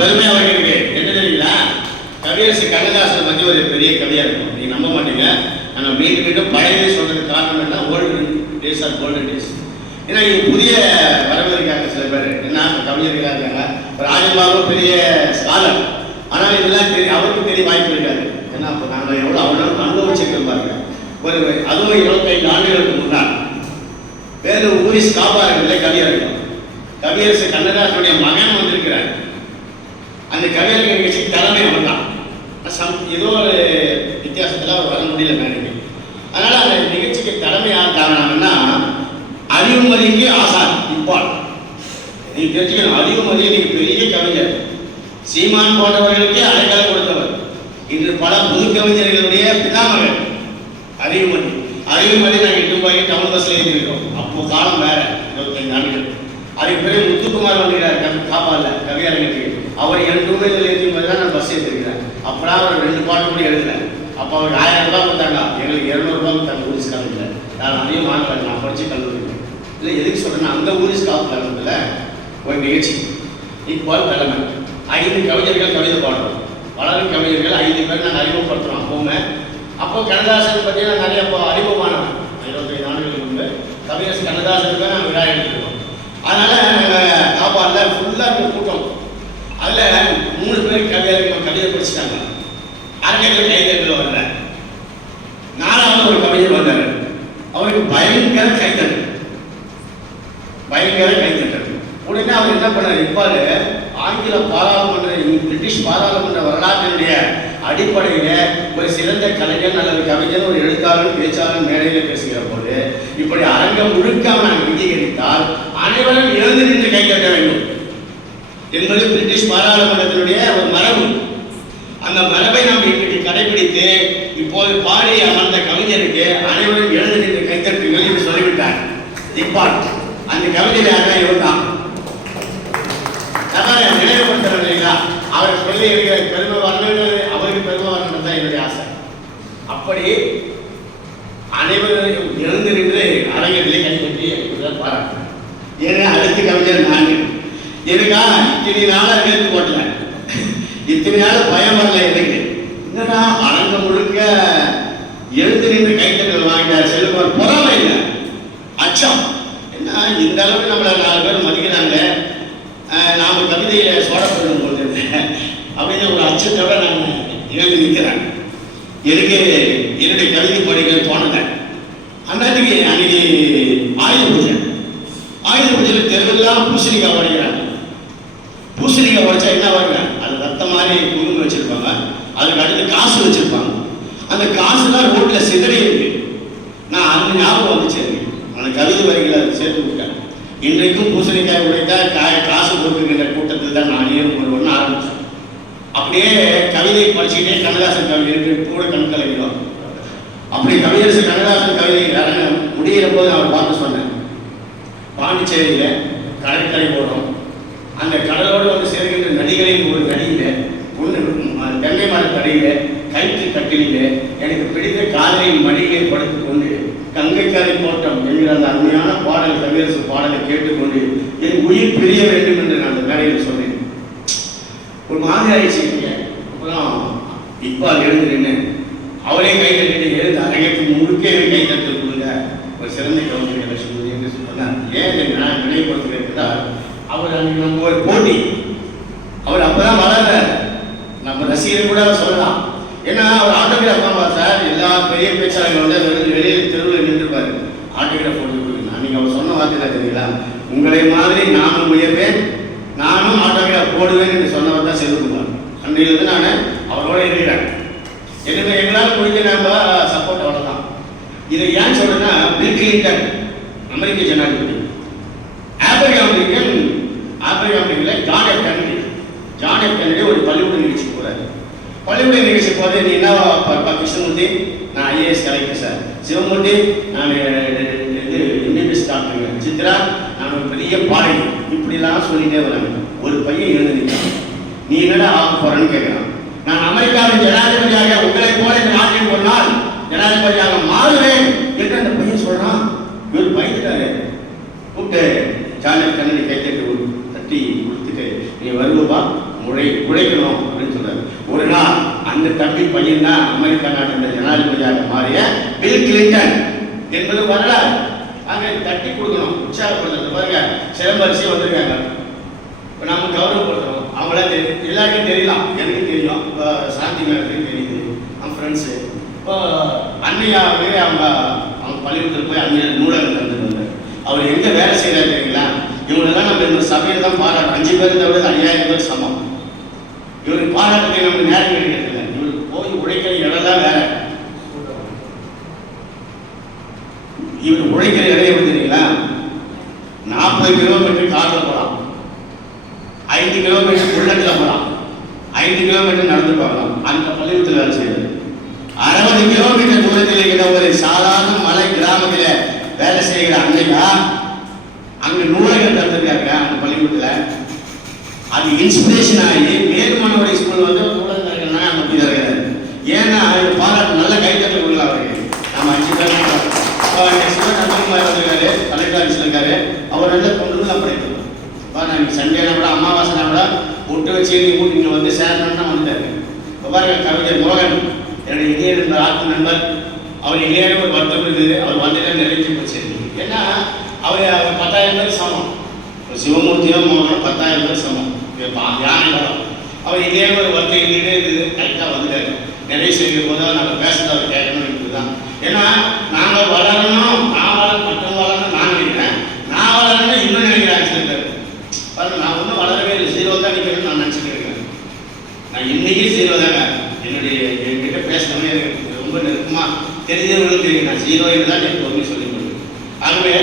பெருமை அவர்களுக்கு என்ன தெரியுங்களா? கவியரசு கண்ணதாசன் பற்றி ஒரு பெரிய கவியாக இருக்கும். நீங்கள் நம்ப மாட்டீங்க. நாங்கள் மீண்டும் பழையவே சொல்றதுக்கு காரணம் என்ன, old days are golden days. ஏன்னா இது புதிய வரவு இருக்காங்க சில பேர், என்ன கவிஞர்களாக இருக்காங்க. ராஜபாபு பெரிய ஸ்காலர், ஆனால் இதெல்லாம் அவருக்கு தெரிய வாய்ப்பு இருக்காது. ஏன்னா அப்போ நாங்கள் எவ்வளோ அவ்வளோ அனுபவிச்சிருக்கோம் பாருங்க. ஒரு அதுவும் 25 ஆண்டுகளுக்கு முன்னால் வேறு ஊரிஸ் காப்பாளர்களை கவியரங்கம், கவியரசு கண்ணதாசனுடைய மகன் வந்திருக்கிறார். அந்த கவியரங்க நிகழ்ச்சிக்கு தலைமை அவன் தான். ஏதோ ஒரு வித்தியாசத்தில் அவர் வர முடியல மேடைக்கு. அதனால் அந்த நிகழ்ச்சிக்கு தலைமை யார் காரணம்னா அறிவுமதிக்கு ஆசான். இப்போ நீங்க தெரிஞ்சுக்கணும், அறிவுமதி நீங்க பெரிய கவிஞர், சீமான் போன்றவர்களுக்கு அடைக்கலம் கொடுத்தவர். இன்று பல புது கவிஞர்களுடைய பிதாமகன் அறிவுமதி. அறிவுமதி நாங்கள் இட்டு போய் தமிழ் பஸ்ல எழுதியிருக்கோம். அப்போ காலம் வேற, 25 ஆண்டுகள். அதுக்கு பிறகு முத்துக்குமார் வந்துகிறார் காப்பால கவியரங்கத்துக்கு. அவர் 2 ரூபாய்கள் ஏற்றி போய் தான் நான் பஸ் ஏற்றிருக்கிறேன். அப்போதான் அவர் 2 பாட்டு கூட எழுதுறேன். அப்போ அவருக்கு 1000 ரூபாய் கொடுத்தாங்க, எங்களுக்கு 200 ரூபாய் கொடுத்தாங்க ஊரிஸ் காலேஜில். நான் அதையும் வாங்கல, நான் படித்து கல்லூரி. இல்லை எதுக்கு சொல்கிறேன்னா, அந்த ஊரிஸ் காலேஜில் ஒரு நிகழ்ச்சி இப்போ தலைமை 5 கவிஞர்கள் கவிதை பாடுறோம். வளரும் கவிஞர்கள் 5 பேர் நாங்கள் அறிமுகப்படுத்துகிறோம். அப்போவுமே அப்போ கண்ணதாசன் பார்த்தீங்கன்னா நிறைய அறிமுகமானவன். 25 ஆண்டுகளுக்கு முன்பு கவியரசு கண்ணதாசனுக்கு நாங்கள் விழா எடுத்துக்கிறோம். அதனால் நாங்கள் காப்பாடில் ஃபுல்லாக இருக்க கூட்டம். அதில் 3 பேர் கவிதை படிச்சுட்டாங்க. அரங்கத்தில் கைத்தட்டல் வரல. 4வது ஒரு கவிஞர் வந்தார். அவருக்கு பயங்கர கைத்தட்டல். உடனே அவர் என்ன பண்ணார், இவ்வாறு ஆங்கில பாராளுமன்ற பிரிட்டிஷ் பாராளுமன்ற வரலாற்றினுடைய அடிப்படையில் ஒரு சிறந்த கலைஞர் அல்லது கவிஞர் ஒரு எழுத்தாளர் பேச்சாளர் மேடையில் பேசுகிற போது இப்படி அரங்கம் முழுக்க நாம் அங்கீகரித்தால் அனைவரும் எழுந்து நின்று கை தட்ட வேண்டும் என்பது பிரிட்டிஷ் பாராளுமன்றத்தினுடைய ஒரு மரபு. அந்த மரபை நாம் இன்றைக்கு கடைபிடித்து இப்போது பாடி அமர்ந்த கவிஞருக்கு அனைவரும் எழுந்து நின்று கைத்தட்டுங்கள் என்று சொல்லிவிட்டார் இப்பால். அந்த கவிஞர் யாருன்னா இவர் தான். நினைவுபடுத்துறது இல்லைங்களா? அவர் சொல்லி இருக்கிற பெருமை வரணுன்றது, அவருக்கு பெருமை வரணும் தான் என்னுடைய ஆசை. அப்படி அனைவரும் எழுந்து நின்று அரங்கிலே கைப்பற்றி பாராட்டு. ஏன்னா அடுத்த கவிஞர் நான். எனக்கா இத்தனை நாளாக நேர்த்து போட்டல, இத்தனை நாள் பயம் வரல எனக்கு. என்னடா அரங்கம் முழுக்க எழுந்து நின்று கைத்தட்டல் வாங்கிட்டார் செல்வம். பொறாமை இல்லை, அச்சம். என்ன இந்த அளவுக்கு நம்மளை 4 பேர் மதிக்கிறாங்க, நாம கவிதையை சோடப்படும் போது அப்படின்னு ஒரு அச்சத்தோட நான் எழுந்து நிற்கிறேன். எனக்கு என்னுடைய கவிதை படிக்க தோணுங்க. அன்னைக்கு ஆயுத பூஜை. ஆயுத பூஜையில் தெருவெல்லாம் பூசணிக்காய் உடைக்கிறாங்க. பூசணிக்காய் உடைச்சா என்ன வருங்க, அது ரத்த மாதிரி குங்குமம் வச்சிருப்பாங்க, அதுக்கு அடுத்து காசு வச்சிருப்பாங்க. அந்த காசுலாம் ரோட்ல சிதறி இருக்கு. நான் அந்த ஞாபகம் வந்துச்சு, அந்த கவிதை வரிகளை சேர்த்து விட்டேன். இன்றைக்கும் பூசணிக்காய் உடைத்தா காசு கொடுக்குகின்ற கூட்டத்தில் தான் நானே ஒன்று ஆரம்பித்தேன். அப்படியே கவிதை படிச்சுக்கிட்டே கண்ணதாசன் கவிதை கூட கண் கலக்கிறோம். அப்படி கவியரசு கண்ணதாசன் கவிதை முடிகிற போது அவர் பார்த்து சொன்னேன், பாண்டிச்சேரியில் கடற்கரை போடுறோம். அந்த கடலோடு வந்து சேர்கின்ற நதிகளின் ஒரு நதியில் ஒன்று தென்னை மரத்தடியில் கயிற்று கட்டிலே எனக்கு பிடித்த காதலின் மடியிலே படுத்துக் கொண்டு கங்கைக்கரை தோட்டம் என்கிற அந்த அருமையான பாடல், கவியரசு பாடலை கேட்டுக்கொண்டு என் உயிர் பிரிய வேண்டும் என்று நான் அந்த மேடையில் சொன்னேன். ஒரு மாதிரி ஆயிடுச்சு. அப்பதான் இப்பால் எழுந்து நின்று அவரே கை தட்டிட்டு எழுந்து அரங்கத்துக்கு முழுக்க கை தட்டல் கொடுங்க, ஒரு சிறந்த கவிஞர் லட்சுமி என்று சொன்னார். ஏன் நான் நினைவுபடுத்துகிறேன், அவர் அன்றைக்கு நம்ம ஒரு போட்டி, அவர் அப்பதான் வளர்றார். நம்ம ரசிகர் கூட சொல்லலாம். ஏன்னா அவர் ஆட்டோகிராஃப் தான் சார், எல்லா பெரிய பேச்சாளர்கள் வந்து வெளியில் தெருவில் நின்றுப்பாரு, ஆட்டோகிராஃப் போட்டு கொடுங்க. அன்னைக்கு அவர் சொன்ன வார்த்தை தான் தெரியுங்களா, உங்களை மாதிரி நானும் உயர்வேன், நானும் ஆட்டோகிராஃப் போடுவேன் என்று சொன்னவர் தான் செல்வகுமார். அன்றையிலிருந்து நான் அவரோட இருக்கிறேன். எனக்கு எங்களால் முடிஞ்ச நம்ம சப்போர்ட் அவ்வளோதான். இதை ஏன் சொல்றேன்னா, பில் கிளின்டன் அமெரிக்க ஜனாதிபதி, Africa American John F Kennedy ஒரு பள்ளிக்கூட நிகழ்ச்சி போறாரு. பள்ளிக்கூட நிகழ்ச்சி போது நீ என்ன கிருஷ்ணமூர்த்தி, நான் ஐஏஎஸ் கலெக்டர் சார், சிவமூர்த்தி நான் எம்பிபிஎஸ் டாக்டருங்க, சித்ரா நான் ஒரு பெரிய பாடகி, இப்படிலாம் சொல்லிட்டே வராங்க. ஒரு பையன் எழுந்து நீ என்னடா ஆக போறேன்னு கேட்கிறான். நான் அமெரிக்காவின் ஜனாதிபதியாக உங்களை போல இந்த நாட்டின் ஒரு நாள் ஜனாதிபதியாக மாறுவேன் என்று அந்த பையன் சொல்றான். இவர் பயந்துட்டாரு. கூப்பிட்டு ஜான் எஃப் கென்னடி கைத்தட்டு தட்டி கொடுத்துட்டு, நீ வருவா உழைக்கணும் அப்படின்னு சொல்றாரு. ஒரு நாள் அந்த தம்பி பையன் தான் அமெரிக்கா நாட்டின் ஜனாதிபதியாக மாறிய பில் கிளின்டன் என்பது வரலாறு. அங்கே தட்டி கொடுக்கணும், உற்சாகப்படுத்துறது. பாருங்க, சிலம்பரிசி வந்திருக்காங்க, இப்போ நம்ம கௌரவப்படுத்துறோம். அவங்களாம் எல்லாருக்கும் தெரியலாம், எனக்கு தெரியும், இப்போ சாந்தி மேடத்துக்கு தெரியுது, அவங்க ஃப்ரெண்ட்ஸு. இப்போ அன்னையாவே அவங்க பள்ளிக்கூடத்தில் போய் அன்னையா நூலகம் தந்துட்டு அவர் எங்கே வேலை செய்கிறாரு தெரியுங்களா? இவங்களெல்லாம் நம்ம இந்த சபையில் தான் பாராட்டும். 5 பேர் தவிர 5000 பேர் சமம். இவருக்கு பாராட்டுக்கு நமக்கு நேரம் கிடைக்கிறதில்ல. இவருக்கு போய் உழைக்கிற இடம்லாம் வேற. இவர் உழைக்கிற இடம் எப்படி தெரியுங்களா? 40 கிலோமீட்டர் காரில் போகலாம், 5 கிலோமீட்டர் புல்லட்டில் போகலாம், 5 கிலோமீட்டர் நடந்து போகலாம். அந்த பள்ளிக்கூடத்தில் வேலை செய்யறது. 60 கிலோமீட்டர் தூரத்தில் இருக்கிற ஒரு சாதாரண மலை கிராமத்தில் வேலை செய்கிற அன்னையா அங்கே நூலகம் தந்துருக்காங்க அந்த பள்ளிக்கூடத்தில். அது இன்ஸ்பிரேஷன் ஆகி மேல்மனோட ஸ்கூல் வந்து நூலகம் தரங்கன்னா அந்த அப்படி தருகிறாரு. ஏன்னா இது பாராட்டு நல்ல கைத்தட்டல் கொடுக்கலாம் அவருக்கு. நம்ம 5 பேர் வந்திருக்காரு, கலெக்டர் ஆஃபீஸில் இருக்காரு. அவர் நல்ல கொண்டு தான் படிக்கணும். நாளைக்கு சண்டேனா கூட அமாவாசைனா கூட விட்டு வச்சு கூட்டி இங்கே வந்து சேர்ந்தோன்னா வந்துட்டாரு. இப்போ பாருங்க, கவிஞர் மோகன் என்னுடைய இளைய ஆத்ம நண்பர். அவர் இளைய ஒரு வருத்தம் இருந்தது, அவர் வந்துட்டு நிறைவேற்றி போச்சு. ஏன்னா அவர் 10,000 பேர் சமம். சிவமூர்த்தியோ மோகனும் 10,000 பேர் சமம். யானை படம் அவர் இளைய ஒரு வருத்தம் இருந்துகிட்டே இருந்தது. கரெக்டாக வந்துட்டாரு. நிறைய செய்கிற போது நாங்கள் பேசுறது அவர் கேட்கணும் தான். ஏன்னா நாங்கள் வளரணும், நான் வளரணும், மற்றவங்க வளரணும் நான் நினைக்கிறேன். நான் வளரணும்னா இன்னும் நினைக்கிறேன் சில பேர். பாருங்க, நான் ஒன்றும் வளரவே இல்லை, 0 தான் நிற்கிறேன்னு நான் நினச்சிட்டு இருக்கேன். நான் இன்னைக்கு 0 தாங்க. என்கிட்ட பேசணும்னு எனக்கு ரொம்ப நெருக்கமாக தெரிஞ்சவர்களும் தெரியும். நான் 0 என்று தான் எனக்கு ஒன்று சொல்லி கொடுக்குறேன். ஆகவே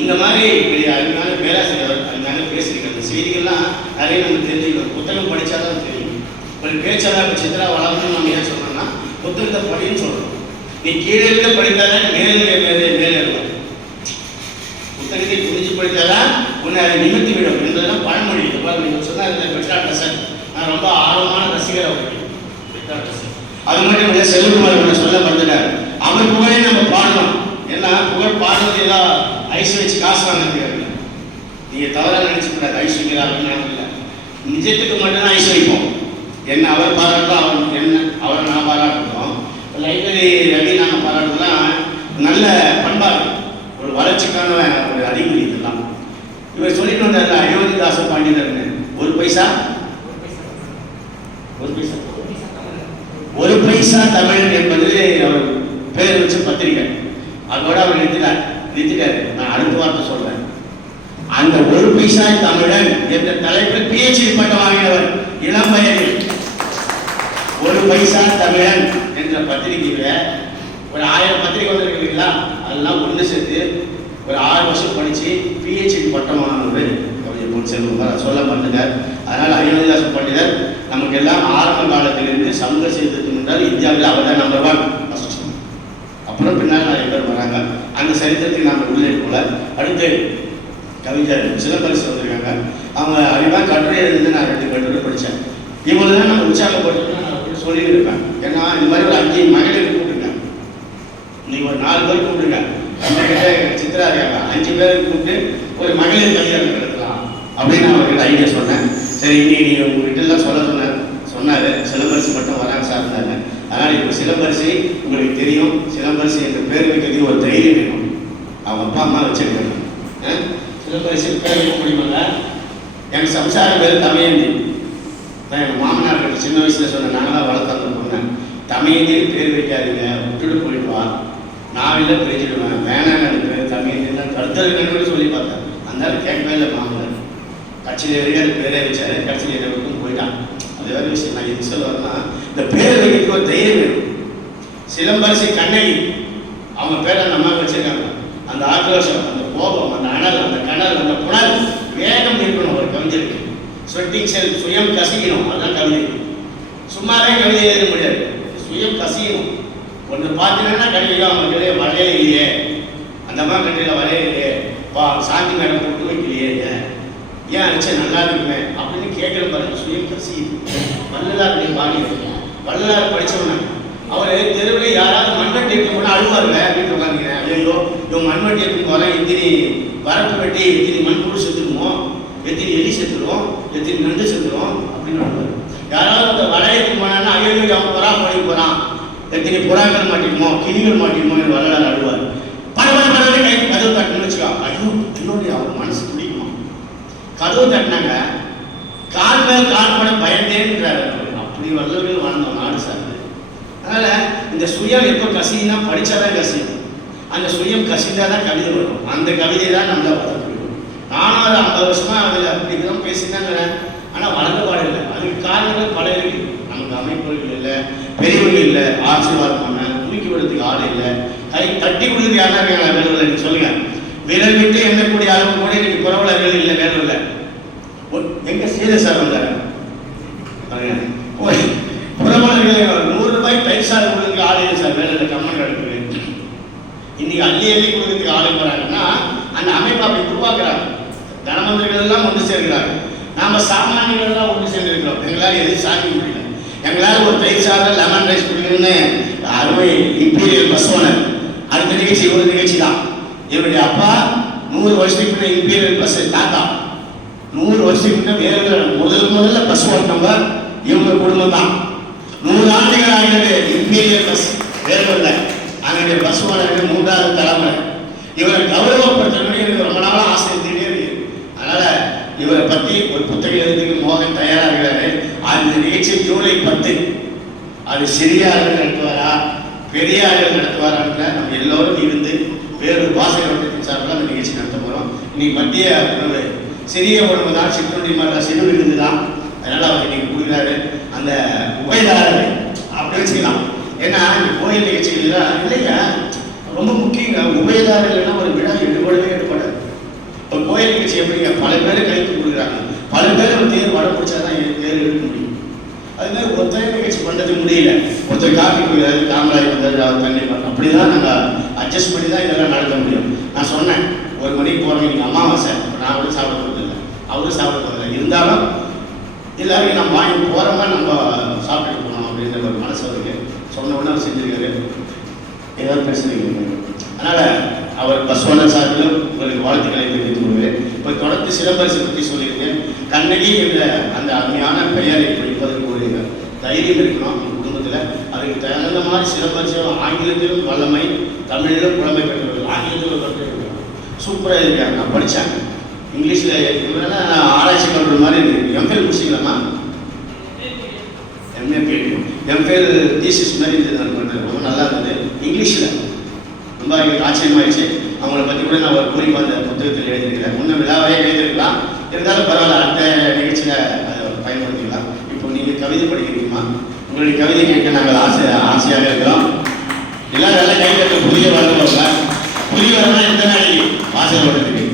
இந்த மாதிரி அருமையான பேராசிரியர் அருமையான பேசியிருக்க அந்த செய்திகள்லாம் நிறைய நம்ம தெரிஞ்சுக்கணும். புத்தகம் படித்தா தான் தெரியும். ஒரு பேச்சாளர் சித்திரா வளரணும்னு நம்ம ஏன் சொல்கிறோம்னா புத்தகத்தை படின்னு சொல்கிறோம். நீ கீழே இருக்க படித்தாதான் மேலே இருக்கும். புத்தகத்தை புரிஞ்சு படித்தாதான் உன்னை அதை நிமித்தி விடும் என்பதெல்லாம் பழமொழி. நீங்கள் சொன்னால் இந்த பெட்ராட்டசன் நான் ரொம்ப ஆர்வமான ரசிகர் அவருக்கு. பெட்ராட்டசன் அது மட்டும் இல்லை, செல்வகுமார் சொல்ல மறந்துட்டார். அவர் புகழே நம்ம பாடணும். ஏன்னா புகழ் பாடுறது ஏதாவது ஐஸ் வச்சு காசு வாங்கிக்கிறாங்க. நீங்கள் தவறாக நினைச்சுக்கூடாது. ஐஸ் வைக்கிறார் அப்படின்னு இல்லை, நிஜத்துக்கு மட்டும்தான் ஐஸ் வைப்போம். என்ன அவர் பாராட்டலாம், அவர் என்ன அவரை நான் பாராட்டுறோம். லைப்ரரி ரவி நாங்கள் பாராட்டுறதுலாம் நல்ல பண்பாடு, ஒரு வளர்ச்சிக்கான ஒரு அறிகுறி. இதெல்லாம் இவர் சொல்லிட்டு வந்தார் அயோத்திதாச பாண்டியர்னு. ஒரு பைசா தமிழன் என்பது அவர் பேர் வச்சு பத்திரிகை. அதோட அவர் நிறுத்திட்டாரு. நான் அடுத்த வார்த்தை சொல்றேன். அந்த ஒரு பைசா தமிழன் என்ற தலைப்பில் PhD பட்டம் வாங்கினவர் இளம் வயதில். ஒரு பைசா தமிழன் என்ற பத்திரிகையில ஒரு 1000 பத்திரிகை வந்திருக்கீங்களா, அதெல்லாம் ஒன்று சேர்த்து ஒரு 6 வருஷம் படிச்சு PhD பட்டம் வாங்கினவர் சொல்ல பண்டிதர். அதனால் அயோத்திதாச பண்டிதர் நமக்கு எல்லாம் ஆரம்ப காலத்திலிருந்து சமூக சீர்திருத்தம் என்றால் இந்தியாவில் அவர் தான் நம்பர் 1 ஃபர்ஸ்ட். அப்புறம் பின்னால் நிறைய பேர் வராங்க. அந்த சரித்திரத்தை நாம் உள்ளே போல. அடுத்து கவிஞர் சிலம்பரிசி வந்திருக்காங்க. அவங்க அறிவாக கட்டுரை எழுந்து நான் 2 கட்டுரை படித்தேன். இவங்க தான் நம்ம உற்சாகப்படுத்தணும் நான் சொல்லியிருப்பேன். ஏன்னா இந்த மாதிரி ஒரு 5 மகளிர் கூப்பிட்டுருங்க, இன்னைக்கு ஒரு 4 பேர் கூப்பிட்டுருங்க. சித்திரா இருக்காங்க, 5 பேர் கூப்பிட்டு ஒரு மகளிர் கல்யாணம் நடத்தலாம் அப்படின்னு நான் அவர்கிட்ட ஐடியா சொன்னேன். சரி, இன்னைக்கு நீங்கள் உங்ககிட்ட எல்லாம் சொன்னார் சிலம்பரிசி மட்டும் வராங்க சார் இருந்தாங்க. அதனால் இப்போ சிலம்பரிசி உங்களுக்கு தெரியும். சிலம்பரிசி என்ற பேர் வைக்கிறதுக்கு ஒரு தைரியம் வேணும். அவங்க அப்பா அம்மா வச்சிருக்காங்க. சிலம்பரிசி பேர் வைக்க முடியுமாங்க? எனக்கு சம்சார பேர் தமையந்தி. எங்கள் மாமனார் கிட்ட சின்ன வயசுல சொன்ன நாங்களாம் வளர்த்தாங்க பொண்ணு. தமையந்தின்னு பேர் வைக்காதீங்க, விட்டுட்டு போயிடுவா, நான் இல்லை பிரிஞ்சிடுவேன், வேணாம் எனக்கு பேர் தமையந்தி தான் கருத்தருக்குன்னு சொல்லி பார்த்தேன். அதனால கேட்கவே இல்லை மாமனார். கட்சியில் வரைக்கும் அது பேரே வச்சாரு. கட்சியில் என்னை விட்டு போயிட்டான். அது வேறு விஷயம். நான் எது சொல்ல வரேன்னா, இந்த பேர் வைக்கிறதுக்கு ஒரு தைரியம் வேணும். சிலம்பரிசி கண்ணகி அவங்க பேரை அந்த அம்மா வச்சிருக்காங்க. அந்த ஆக்ரோஷம், அந்த கோபம், அந்த அனல், அந்த கனல், அந்த புனல், வேகம் இருக்கணும் ஒரு கவிஞருக்கு. ஸ்வெட்டிங் செல், சுயம் கசியணும். அதுதான் கவிதை. சும்மாவே கவிதை எழுத முடியாது, சுயம் கசியணும். ஒன்று பார்த்தீங்கன்னா கவிதையோ அவங்க கிட்டே வரையே இல்லையே, அந்த அம்மா கட்டையில் வரையே இல்லையே, சாந்தி மேடம் போட்டு வைக்கலையே, ஏன் அடிச்சா நல்லா இருக்குமே அப்படின்னு கேட்குற பாருங்க. சுயம் கசியுது. வள்ளலாருடைய பாடி. வள்ளலார் படித்தவன அவர் தெருவில் யாராவது மண்வெட்டி இருக்கும் கூட அழுவாருங்க. அப்படின்னு உட்காந்துக்கிறேன், ஐயோ இவன் மண்வெட்டி இருக்கும் போல எத்தினி வரப்பு வெட்டி எத்தினி மண் புழு செத்துருமோ, எத்தினி எலி செத்துரும், எத்தினி நண்டு செத்துரும். அப்படின்னு அழுவார். யாராவது அந்த வளையத்துக்கு போனான்னா ஐயோ அவன் புறா போய் போகிறான், எத்தனை புறாக்கள் மாட்டிக்குமோ கிளிகள் மாட்டிக்குமோ என்று வரலாறு அழுவார். பரவாயில்ல கைக்கு கதவு தட்டுன்னு வச்சுக்கோ, ஐயோ என்னுடைய அவர் மனசு துடிக்குமா. கதவு தட்டினாங்க, கால் மேல் கால் பட பயந்தேன்றார். அப்படி வல்லவர்கள் வாழ்ந்த நாடு சார். அதனால இந்த சுயம் எப்போ கசினா படித்தாதான் கசியும். அந்த சுயம் கசிந்தாதான் கவிதை வரும். அந்த கவிதை தான் நம்மளை வளர்க்கணும். நானும் அது 50 வருஷமா அதில் அப்படி தான் பேசினாங்கிறேன். ஆனால் வளர்ந்த பாடல. அதுக்கு காரணங்கள் பல இருக்கு. நமக்கு அமைப்புகள் இல்லை, பெரியவர்கள் இல்லை, ஆசீர்வாதம் பண்ண தூக்கி விடுறதுக்கு ஆள் இல்லை, கை தட்டி கொடுக்குறது யாரா இருக்காங்க வேலூரில். நீங்க சொல்லுங்க, விரல் விட்டு எண்ணக்கூடிய அளவு கூட இன்னைக்கு புறவலர்கள் இல்லை வேலூரில். எங்க சீர சார் வந்தாரு புறவலர்கள் 100 ரூபாய் பைசா கொடுக்குறதுக்கு ஆள் இல்லை சார் வேலூரில். கம்மன் எடுப்பு இன்னைக்கு அள்ளி அள்ளி கொடுக்குறதுக்கு ஆள் போறாங்கன்னா அந்த அமைப்பு அப்படி உருவாக்குறாங்க. தனமந்திரிகள் எல்லாம் ஒன்று சேர்க்கிறாங்க. நாம சாமானியர்கள் எல்லாம் ஒன்று சேர்ந்திருக்கிறோம். எங்களால் எதுவும் சாதிக்க முடியல. எங்களால் ஒரு தயிர் சாதம் லெமன் ரைஸ் குடிக்கணும்னு அருமை இம்பீரியல் பஸ் ஓனர். அடுத்த நிகழ்ச்சி ஒரு நிகழ்ச்சி தான். இவருடைய அப்பா 100 வருஷத்துக்கு முன்னே இம்பீரியல் பஸ் தாத்தா 100 வருஷத்துக்கு முன்னே வேறு முதல்ல பஸ் ஓட்டினவங்க இவங்க குடும்பம் தான். 100 ஆண்டுகள் ஆகிறது இம்பீரியல் பஸ் வேறு அங்கே பஸ் ஓனர் 3வது தலைமுறை. இவரை கௌரவப்படுத்தணும்னு எனக்கு ரொம்ப நாளாக ஆசை இருந்துகிட்டே இருக்கு. அதனால இவரை பற்றி ஒரு புத்தகம் எழுதுக்கு மோகன் தயாராகிறாரு. அந்த நிகழ்ச்சி ஜூலை 10. அது சிறியார்கள் நடத்துவாரா பெரியார்கள் நடத்துவாரான்ற நம்ம எல்லோரும் இருந்து வேறு வாசக வட்டத்தின் சார்பில் அந்த நிகழ்ச்சி நடத்த போகிறோம். இன்னைக்கு மத்திய உணவு சிறிய உணவு தான், சிற்றுண்டி மாதிரி சிறு விருந்து தான். அதனால் அவர் இன்னைக்கு கொடுக்குறாரு. அந்த உபயதாரர்கள் அப்படி வச்சுக்கலாம். ஏன்னா இந்த கோயில் நிகழ்ச்சிகள்லாம் இல்லைங்க ரொம்ப முக்கியங்க. உபயதாரர்கள்னா ஒரு விழா எடுபடவே எடுபடாது. இப்போ கோயில் நிகழ்ச்சி எப்படிங்க, பல பேர் கைத்து கொடுக்குறாங்க, பல பேர் ஒரு தேர் வடை பிடிச்சா தான் தேர் எடுக்க முடியும். அது மாதிரி ஒருத்தர் நிகழ்ச்சி பண்ணுறது முடியல. ஒருத்தர் காப்பி குடிக்கிறாரு, காமராஜ் வந்தாரு, அவர் தண்ணி பண்ணோம். அப்படி தான் நாங்கள் அட்ஜஸ்ட் பண்ணி தான் இதெல்லாம் நடத்த முடியும். நான் சொன்னேன் 1 மணிக்கு போகிறோம், நீங்கள் அமாவாசை, நான் கூட சாப்பிட போகிறதில்லை, அவரும் சாப்பிட போகிறதில்லை. இருந்தாலும் எல்லாரையும் நம்ம வாங்கி போகிறோமா நம்ம சாப்பிட்டுட்டு போகணும் அப்படின்ற ஒரு மனசு அவருக்கு சொன்ன உடனே அவர் செஞ்சிருக்காரு. ஏதாவது பேசுறீங்க. அதனால் அவர் பஸ் ஓனர் சார்பில் உங்களுக்கு வாழ்த்துக்களை தெரிவித்துக் கொள்கிறேன். இப்போ தொடர்ந்து சிலம்பரசை பற்றி சொல்லியிருக்கேன். கண்ணகி என்ற அந்த அருமையான பெயரை படிப்பதற்கு ஒரு தைரியம் இருக்கணும் நம்ம குடும்பத்தில். அதுக்கு தகுந்த மாதிரி சிலம்பரசம் ஆங்கிலத்திலும் வல்லமை, தமிழிலும் புலமை பெற்றவர்கள். ஆங்கிலத்தில் கற்றுக்கிறாங்க, சூப்பராக இருக்காங்க. நான் படித்தேன் இங்கிலீஷில். இவரெல்லாம் நான் ஆராய்ச்சி பண்ணுற மாதிரி இருக்கு. எம்ஃபில் முடிச்சிக்கலாமா? எம்ஃபில் தீசிஸ் மாதிரி இருந்தது. நான் பண்ணுறேன், ரொம்ப நல்லா இருந்தது. இங்கிலீஷில் ரொம்ப எங்களுக்கு ஆச்சரியமாயிடுச்சு. அவங்கள பற்றி கூட நான் ஒரு குறிப்பாக அந்த புத்தகத்தில் எழுதியிருக்கிறேன். முன்ன விழாவே எழுதியிருக்கலாம், இருந்தாலும் பரவாயில்ல, அடுத்த நிகழ்ச்சியில் அதை பயன்படுத்திக்கலாம். இப்போ நீங்கள் கவிதை படிக்கிறீங்கம்மா, உங்களுடைய கவிதை கேட்க நாங்கள் ஆசையாக இருக்கிறோம். எல்லாரும் நல்லா கை கட்ட புதிய வரல புதிய வரலாம் எந்த நாளைக்கு வாசல் ஓட்டத்துக்கு